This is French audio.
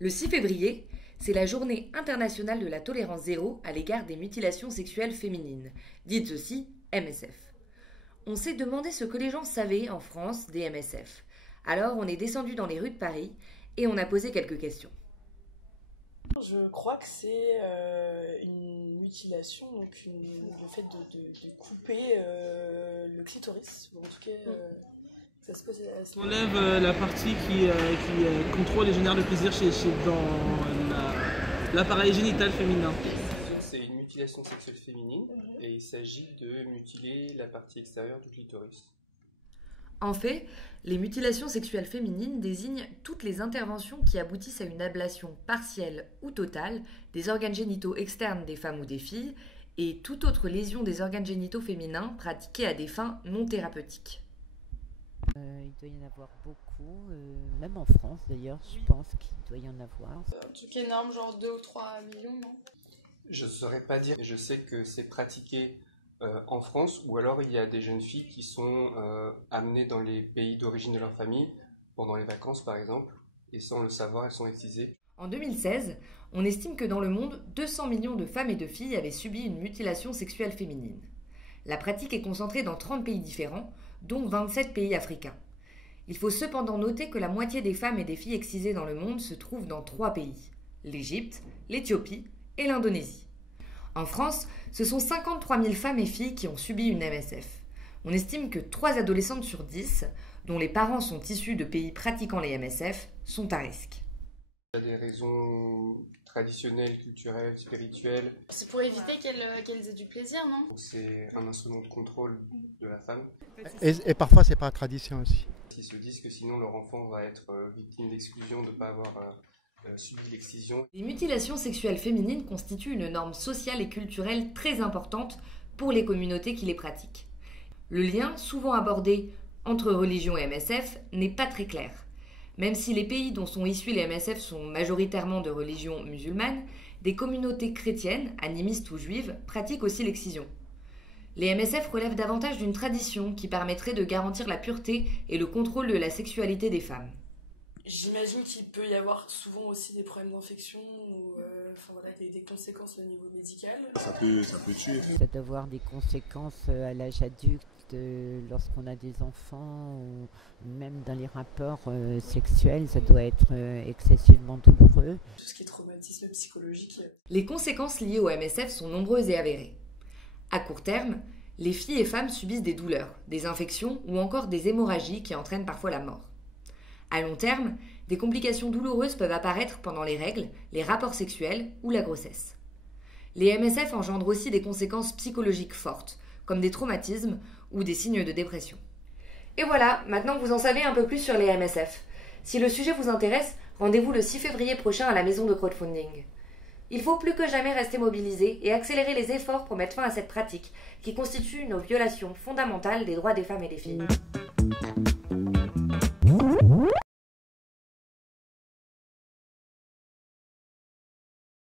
Le 6 février, c'est la journée internationale de la tolérance zéro à l'égard des mutilations sexuelles féminines, dites aussi MSF. On s'est demandé ce que les gens savaient en France des MSF. Alors on est descendu dans les rues de Paris et on a posé quelques questions. Je crois que c'est une mutilation, donc le fait de couper le clitoris, ou en tout cas ça se passe à ce On enlève la partie qui contrôle et génère le plaisir dans l'appareil génital féminin. C'est une mutilation sexuelle féminine et il s'agit de mutiler la partie extérieure du clitoris. En fait, les mutilations sexuelles féminines désignent toutes les interventions qui aboutissent à une ablation partielle ou totale des organes génitaux externes des femmes ou des filles et toute autre lésion des organes génitaux féminins pratiquée à des fins non thérapeutiques. Il doit y en avoir beaucoup, même en France d'ailleurs, je pense qu'il doit y en avoir. Un truc énorme, genre 2 ou 3 millions, non? Je ne saurais pas dire, je sais que c'est pratiqué en France, ou alors il y a des jeunes filles qui sont amenées dans les pays d'origine de leur famille, pendant les vacances par exemple, et sans le savoir, elles sont excisées. En 2016, on estime que dans le monde, 200 millions de femmes et de filles avaient subi une mutilation sexuelle féminine. La pratique est concentrée dans 30 pays différents, dont 27 pays africains. Il faut cependant noter que la moitié des femmes et des filles excisées dans le monde se trouvent dans 3 pays, l'Égypte, l'Éthiopie et l'Indonésie. En France, ce sont 53 000 femmes et filles qui ont subi une MSF. On estime que 3 adolescentes sur 10, dont les parents sont issus de pays pratiquant les MSF, sont à risque. Il y a des raisons traditionnelles, culturelles, spirituelles. C'est pour éviter qu'elles aient du plaisir, non? C'est un instrument de contrôle de la femme. Et parfois c'est par tradition aussi. Ils se disent que sinon leur enfant va être victime d'exclusion, de ne pas avoir subi l'excision. Les mutilations sexuelles féminines constituent une norme sociale et culturelle très importante pour les communautés qui les pratiquent. Le lien, souvent abordé entre religion et MSF, n'est pas très clair. Même si les pays dont sont issus les MSF sont majoritairement de religion musulmane, des communautés chrétiennes, animistes ou juives, pratiquent aussi l'excision. Les MSF relèvent davantage d'une tradition qui permettrait de garantir la pureté et le contrôle de la sexualité des femmes. J'imagine qu'il peut y avoir souvent aussi des problèmes d'infection ou des conséquences au niveau médical. Ça peut tuer. Ça doit avoir des conséquences à l'âge adulte, lorsqu'on a des enfants, ou même dans les rapports sexuels, ça doit être excessivement douloureux. Tout ce qui est traumatisme psychologique. Les conséquences liées au MSF sont nombreuses et avérées. À court terme, les filles et femmes subissent des douleurs, des infections ou encore des hémorragies qui entraînent parfois la mort. À long terme, des complications douloureuses peuvent apparaître pendant les règles, les rapports sexuels ou la grossesse. Les MSF engendrent aussi des conséquences psychologiques fortes, comme des traumatismes ou des signes de dépression. Et voilà, maintenant vous en savez un peu plus sur les MSF. Si le sujet vous intéresse, rendez-vous le 6 février prochain à la maison de crowdfunding. Il faut plus que jamais rester mobilisé et accélérer les efforts pour mettre fin à cette pratique qui constitue une violation fondamentale des droits des femmes et des filles.